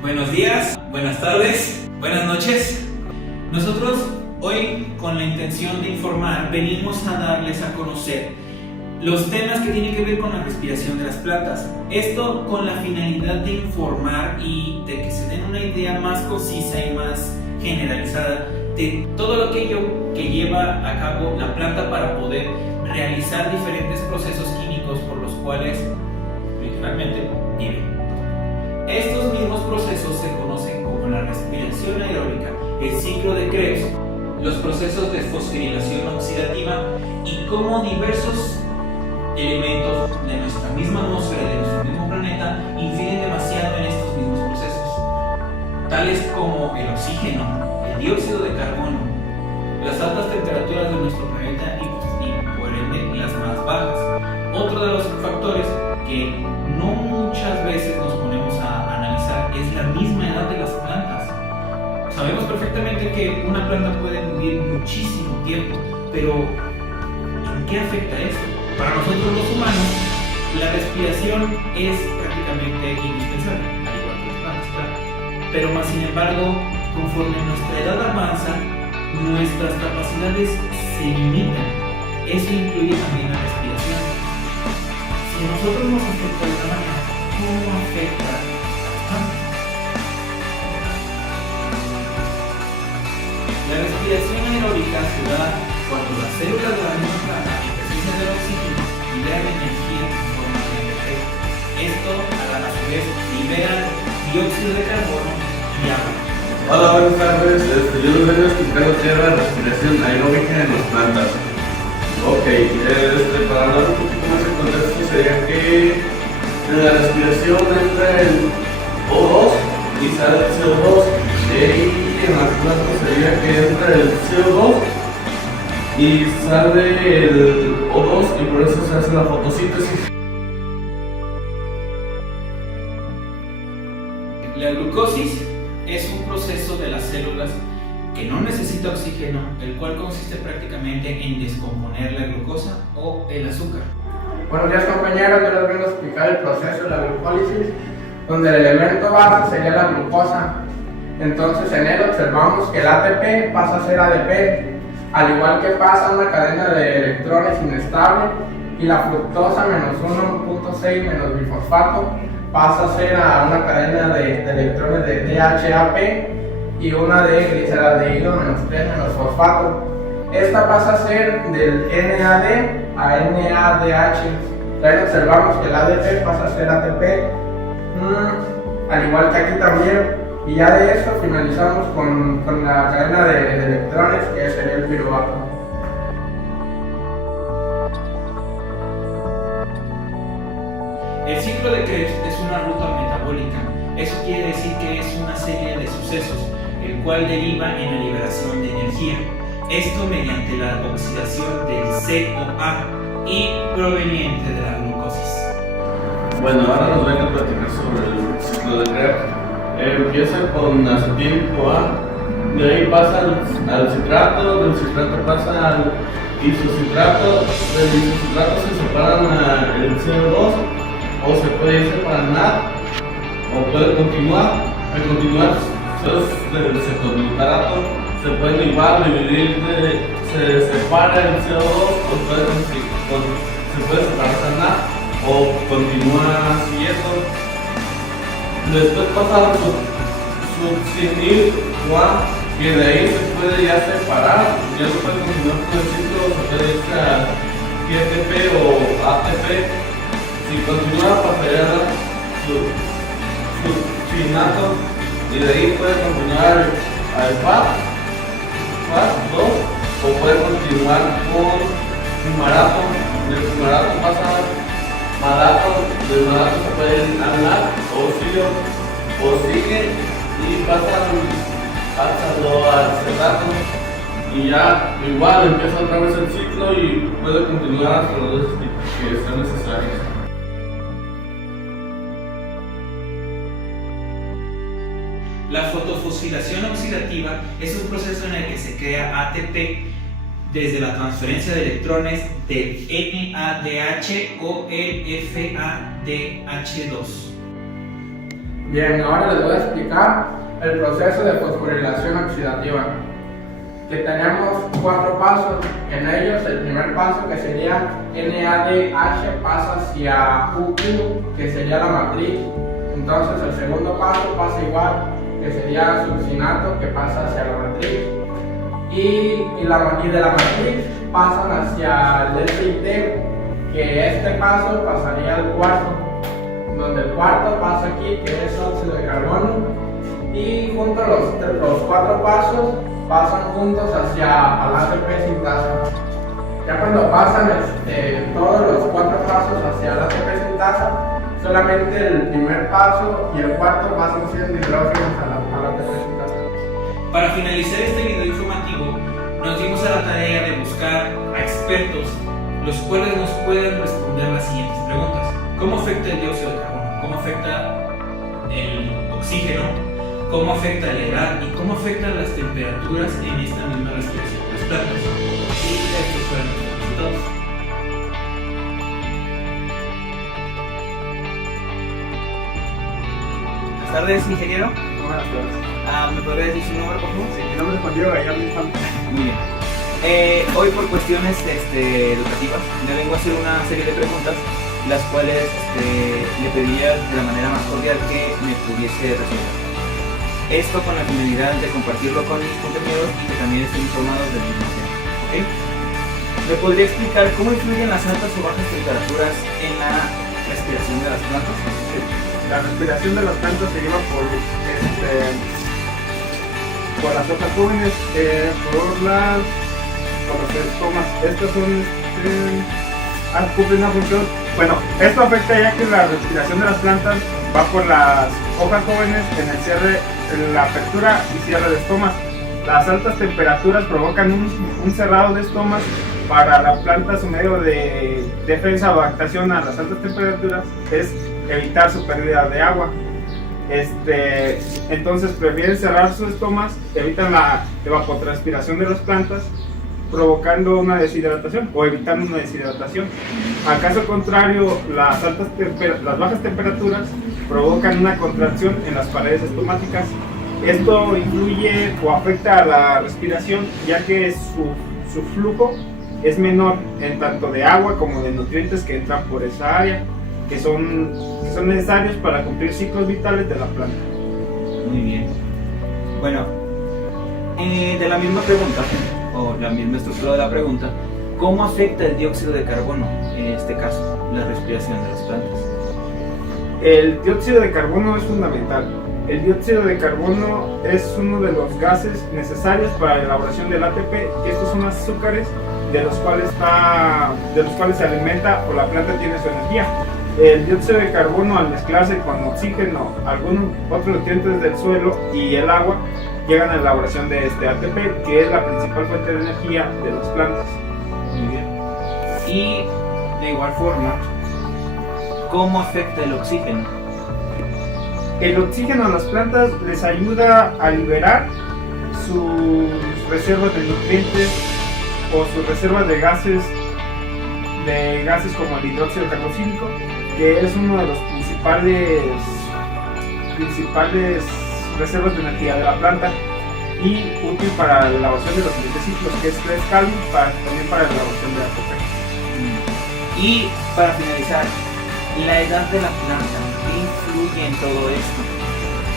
Buenos días, buenas tardes, buenas noches. Nosotros hoy, con la intención de informar, venimos a darles a conocer los temas que tienen que ver con la respiración de las plantas. Esto con la finalidad de informar y de que se den una idea más concisa y más generalizada de todo aquello que lleva a cabo la planta para poder realizar diferentes procesos químicos por los cuales literalmente vive. Estos mismos procesos se conocen como la respiración aeróbica, el ciclo de Krebs, los procesos de fosforilación oxidativa y cómo diversos elementos de nuestra misma atmósfera y de nuestro mismo planeta influyen demasiado en estos mismos procesos, tales como el oxígeno, el dióxido de carbono, las altas temperaturas de nuestro planeta y por ende las más bajas. Otro de los factores que no muchas veces nos ponemos a analizar es la misma edad de las plantas. Sabemos perfectamente que una planta puede vivir muchísimo tiempo, pero ¿en qué afecta esto? Para nosotros los humanos, la respiración es prácticamente indispensable, al igual que las plantas, claro. Pero más sin embargo, conforme nuestra edad avanza, nuestras capacidades se limitan. Eso incluye también la respiración. Si a nosotros nos afecta de esta manera, ¿cómo afecta a las plantas? La respiración aeróbica se da cuando las células de la misma planta, en presencia del oxígeno, liberan energía en forma de ATP. Esto, a su vez, libera dióxido de carbono y agua. Hola, buenas tardes. Yo les vengo explicando qué es la respiración aeróbica en las plantas. Ok, para hablar un poquito más en contexto, sería que en la respiración entra el O2 y sale el CO2. Y en las plantas sería que entra el CO2 y sale el O2 y por eso se hace la fotosíntesis. La glucosis es un proceso de las células que no necesita oxígeno, el cual consiste prácticamente en descomponer la glucosa o el azúcar. Buenos días, compañeros, yo les vengo a explicar el proceso de la glucólisis, donde el elemento base sería la glucosa. Entonces en él observamos que el ATP pasa a ser ADP, al igual que pasa una cadena de electrones inestable, y la fructosa menos 1.6 menos bifosfato pasa a ser a una cadena de electrones de DHAP y una de gliceraldehído menos 3 menos fosfato. Esta pasa a ser del NAD a NADH. También observamos que el ADP pasa a ser ATP, al igual que aquí también. Y ya de eso finalizamos con la cadena de electrones, que sería el piruvato. El ciclo de Krebs es una ruta metabólica. Eso quiere decir que es una serie de sucesos, el cual deriva en la liberación de energía. Esto mediante la oxidación del CoA y proveniente de la glucosis. Bueno, ahora nos vengo a platicar sobre el ciclo de Krebs. Empieza con acetil-CoA, de ahí pasa al citrato, del citrato pasa al isocitrato, del isocitrato se separan el CO2, o se puede ir separando, o puede continuar. Al continuar, del cetoglutarato se pueden igual dividir, se separa el CO2, o se puede separar o continúa siguiendo. Después pasa su succinil-CoA, que de ahí se puede ya separar, ya no puede continuar con el ciclo, se puede ir a GTP o ATP. Si continúa pasaría a su succinato y de ahí puede continuar al FAT2 o puede continuar con fumarato. Del fumarato pasa malato, del malato se puede ir al NAD o sigue y pasa al acetato y ya igual empieza otra vez el ciclo y puede continuar hasta los dos que sean necesarios. La fotofosilación oxidativa es un proceso en el que se crea ATP desde la transferencia de electrones del NADH o el FADH2. Bien, ahora les voy a explicar el proceso de fosforilación oxidativa. Que tenemos 4 pasos. En ellos, el primer paso, que sería NADH, pasa hacia UQ, que sería la matriz. Entonces el segundo paso pasa igual, que sería succinato, que pasa hacia la matriz. Y de la matriz pasan hacia el SIT, que este paso pasaría al cuarto, donde el cuarto pasa aquí, que es óxido de carbono. Y juntos los 4 pasos pasan juntos hacia el ATP sintasa. Ya cuando pasan todos los 4 pasos hacia el ATP sintasa, solamente el primer paso y el cuarto pasan siendo hidrógenos al ATP sintasa. Para finalizar este video informativo, nos dimos a la tarea de buscar a expertos, los cuales nos pueden responder las siguientes preguntas. ¿Cómo afecta el dióxido de carbono? ¿Cómo afecta el oxígeno? ¿Cómo afecta la edad? ¿Y cómo afectan las temperaturas en esta misma respiración de las plantas? Y estos fueron los resultados. Buenas tardes, ingeniero. Buenas tardes. ¿Me podría decir su nombre, por favor? Sí, mi nombre es Juan Diego Gallardo Infante. Muy bien. Hoy por cuestiones educativas me vengo a hacer una serie de preguntas, las cuales le pediría de la manera más cordial que me pudiese resolver. Esto con la finalidad de compartirlo con mis compañeros y que también estén informados del mismo tema. ¿Okay? ¿Me podría explicar cómo influyen las altas o bajas temperaturas en la respiración de las plantas? La respiración de las plantas se lleva por las hojas jóvenes, por los estomas. Estas son cumplen una función. Bueno, esto afecta ya que la respiración de las plantas va por las hojas jóvenes en la apertura y cierre de estomas. Las altas temperaturas provocan un cerrado de estomas. Para la planta, su medio de defensa o adaptación a las altas temperaturas es evitar su pérdida de agua. Entonces prefieren cerrar sus estomas, evitan la evapotranspiración de las plantas, provocando una deshidratación o evitando una deshidratación. Al caso contrario, las bajas temperaturas provocan una contracción en las paredes estomáticas. Esto influye o afecta a la respiración, ya que su flujo es menor en tanto de agua como de nutrientes que entran por esa área, que son necesarios para cumplir ciclos vitales de la planta. Muy bien. Bueno, de la misma pregunta, o la misma estructura de la pregunta, ¿cómo afecta el dióxido de carbono, en este caso, la respiración de las plantas? El dióxido de carbono es fundamental. El dióxido de carbono es uno de los gases necesarios para la elaboración del ATP, que estos son azúcares de los cuales se alimenta o la planta tiene su energía. El dióxido de carbono, al mezclarse con oxígeno, algún otro nutrientes del suelo y el agua, llegan a la elaboración de este ATP, que es la principal fuente de energía de las plantas. Muy bien. Y de igual forma, ¿cómo afecta el oxígeno? El oxígeno a las plantas les ayuda a liberar sus reservas de nutrientes o sus reservas de gases como el hidróxido carboxílico, que es uno de los principales reservas de energía de la planta y útil para la elaboración de los siguientes ciclos, que es 3 Kali, también para la elaboración de ATP. Y para finalizar, la edad de la planta, ¿qué influye en todo esto?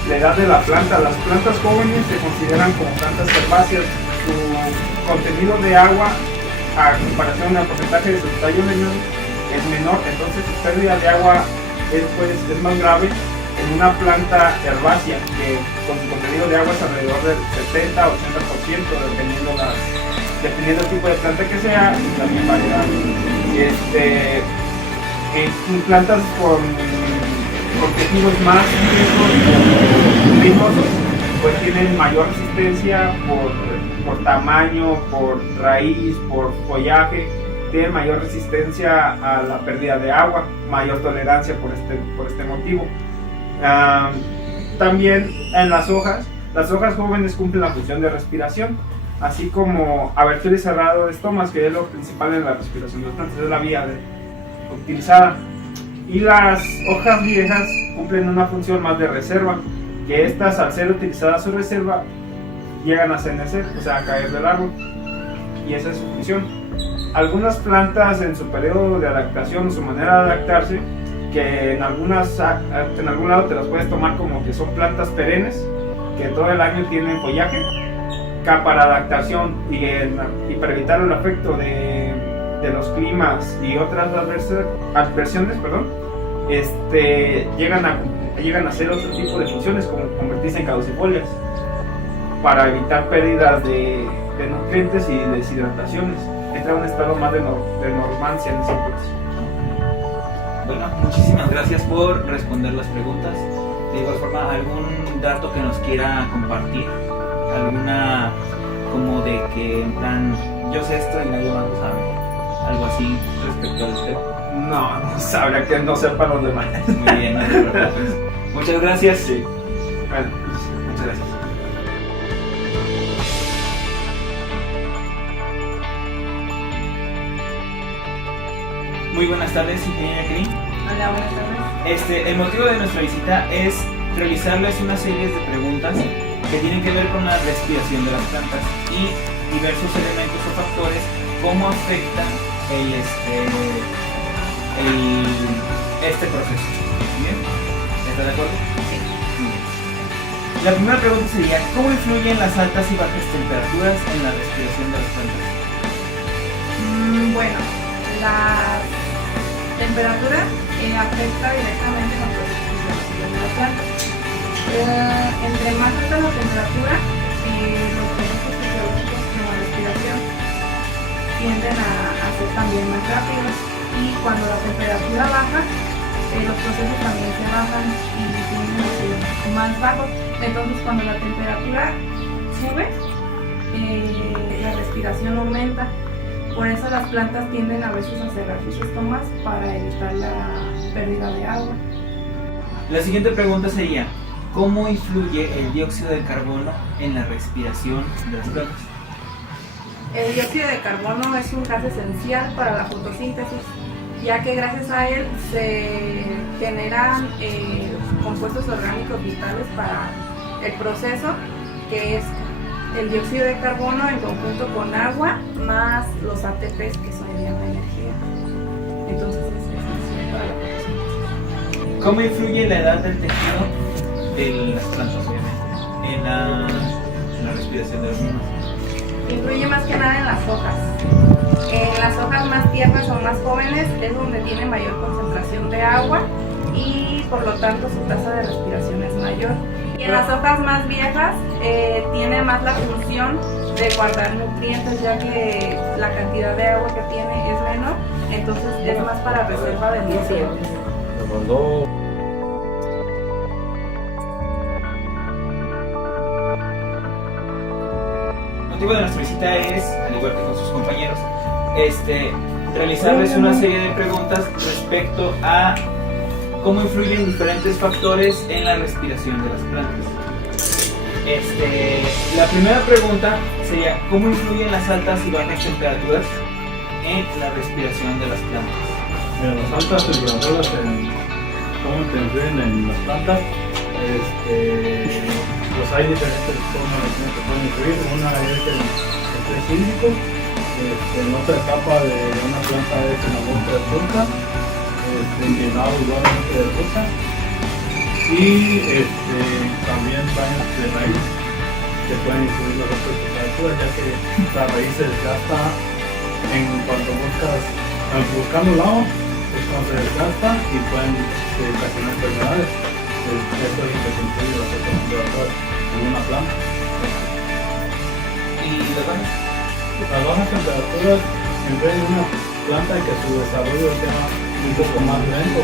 La edad de la planta. Las plantas jóvenes se consideran como plantas herbáceas. Su contenido de agua a comparación al porcentaje de su tallo leñoso es menor, entonces su pérdida de agua es más grave en una planta herbácea, que con su contenido de agua es alrededor del 70-80%, dependiendo del tipo de planta que sea y también variedad. En plantas con tejidos más ritmosos, pues tienen mayor resistencia por tamaño, por raíz, por follaje, tienen mayor resistencia a la pérdida de agua, mayor tolerancia por este motivo. También en las hojas jóvenes cumplen la función de respiración, así como abertura y cerrado de estomas, que es lo principal en la respiración de las plantas, es la vía utilizada. Y las hojas viejas cumplen una función más de reserva, que estas al ser utilizadas su reserva llegan a senecer, o sea, a caer del árbol, y esa es su función. Algunas plantas en su periodo de adaptación o su manera de adaptarse, que en algún lado te las puedes tomar como que son plantas perennes, que todo el año tienen follaje, que para adaptación y para evitar el efecto de los climas y otras adversiones, llegan a hacer otro tipo de funciones, como convertirse en caducifolias, para evitar pérdidas de nutrientes y deshidrataciones. Entra en un estado más de dormancia en ese proceso. Bueno, muchísimas gracias por responder las preguntas. De igual forma, ¿algún dato que nos quiera compartir? ¿Alguna como de que en plan, yo sé esto y nadie más lo sabe? Algo así respecto al tema. No sabría que no sepan los demás. Muy bien, no te preocupes. Muchas gracias. Sí. Bueno, Muchas gracias. Muy buenas tardes, ingeniera Crin. Hola, buenas tardes. El motivo de nuestra visita es realizarles una serie de preguntas que tienen que ver con la respiración de las plantas y diversos elementos o factores, cómo afectan este proceso. ¿Bien? ¿Está de acuerdo? Sí. Muy bien. La primera pregunta sería, ¿cómo influyen las altas y bajas temperaturas en la respiración de las plantas? Bueno, la temperatura afecta directamente los procesos de respiración de la planta. Entre más alta la temperatura, los procesos fisiológicos en la respiración tienden a ser también más rápidos, y cuando la temperatura baja, los procesos también se bajan y tienden a ser más bajos. Entonces, cuando la temperatura sube, la respiración aumenta. Por eso las plantas tienden a veces a cerrar sus estomas para evitar la pérdida de agua. La siguiente pregunta sería, ¿cómo influye el dióxido de carbono en la respiración de las plantas? El dióxido de carbono es un gas esencial para la fotosíntesis, ya que gracias a él se generan compuestos orgánicos vitales para el proceso, que es el dióxido de carbono en conjunto con agua más los ATPs, que son la energía. Entonces es esencial para la fotosíntesis. ¿Cómo influye la edad del tejido de las plantas, obviamente, en la respiración de los mismos? Influye más que nada en las hojas. En las hojas más tiernas o más jóvenes es donde tiene mayor concentración de agua y por lo tanto su tasa de respiración es mayor. Y en las hojas más viejas tiene más la función de guardar nutrientes, ya que la cantidad de agua que tiene es menor, entonces es más para reserva de nutrientes. El motivo de nuestra visita es, al igual que con sus compañeros, realizarles una serie de preguntas respecto a cómo influyen diferentes factores en la respiración de las plantas. La primera pregunta sería, ¿cómo influyen las altas y bajas temperaturas en la respiración de las plantas? Mira, las altas temperaturas, ¿cómo influyen en las plantas? Pues hay diferentes formas que pueden influir. Una es el estrés hídrico, en otra etapa de una planta es en la muerte de fruta, llenado igualmente de fruta, y también daños de raíz que pueden influir las altas temperaturas, ya que la raíz se desgasta buscando lado, es cuando se desgasta y pueden ocasionar enfermedades. Eso es lo que influye las altas temperaturas en una planta. ¿Y las bajas? Las bajas temperaturas influyen en una planta que su desarrollo sea un poco más lento,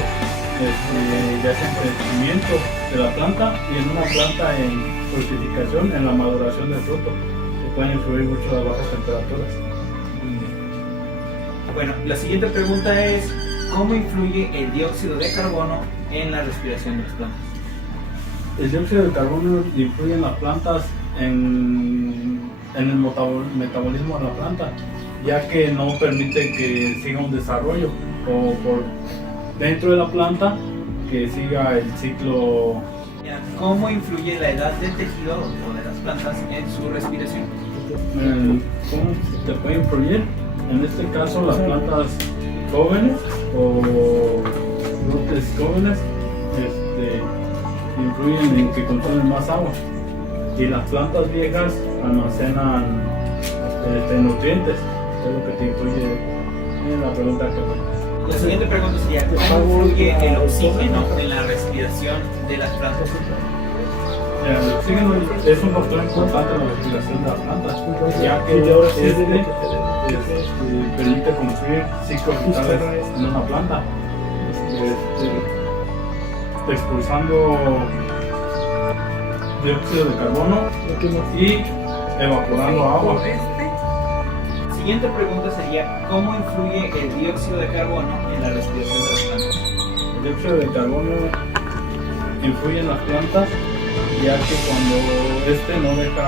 ya sea en crecimiento de la planta y en una planta en fructificación, en la maduración del fruto, que pueden influir mucho las bajas temperaturas. Bueno, la siguiente pregunta es, ¿cómo influye el dióxido de carbono en la respiración de las plantas? El dióxido de carbono influye en las plantas en el metabolismo de la planta, ya que no permite que siga un desarrollo, o dentro de la planta que siga el ciclo. ¿Cómo influye la edad del tejido o de las plantas en su respiración? ¿Cómo te puede influir? En este caso, las plantas jóvenes o brotes jóvenes influyen en que consumen más agua, y las plantas viejas almacenan nutrientes. Es lo que te influye en la pregunta que me. La siguiente pregunta sería, ¿cómo influye el oxígeno en la respiración de las plantas? El oxígeno es un factor importante en la respiración de las plantas, ya que permite cumplir ciclos vitales en una planta, expulsando dióxido de carbono y evaporando agua. Siguiente pregunta sería, ¿cómo influye el dióxido de carbono en la respiración de las plantas? El dióxido de carbono influye en las plantas, ya que cuando no deja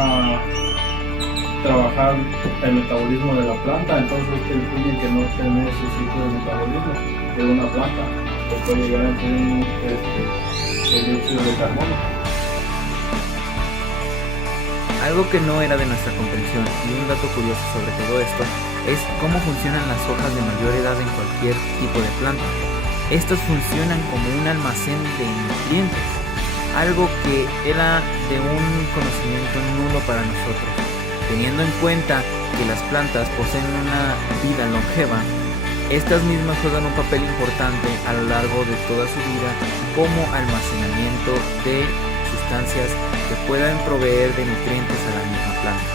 trabajar el metabolismo de la planta, entonces influye en que no tiene ese ciclo de metabolismo de una planta, que puede llegar a tener el dióxido de carbono. Algo que no era de nuestra comprensión y un dato curioso sobre todo esto es cómo funcionan las hojas de mayor edad en cualquier tipo de planta. Estas funcionan como un almacén de nutrientes, algo que era de un conocimiento nulo para nosotros. Teniendo en cuenta que las plantas poseen una vida longeva, estas mismas juegan un papel importante a lo largo de toda su vida como almacenamiento de sustancias que puedan proveer de nutrientes a la misma planta.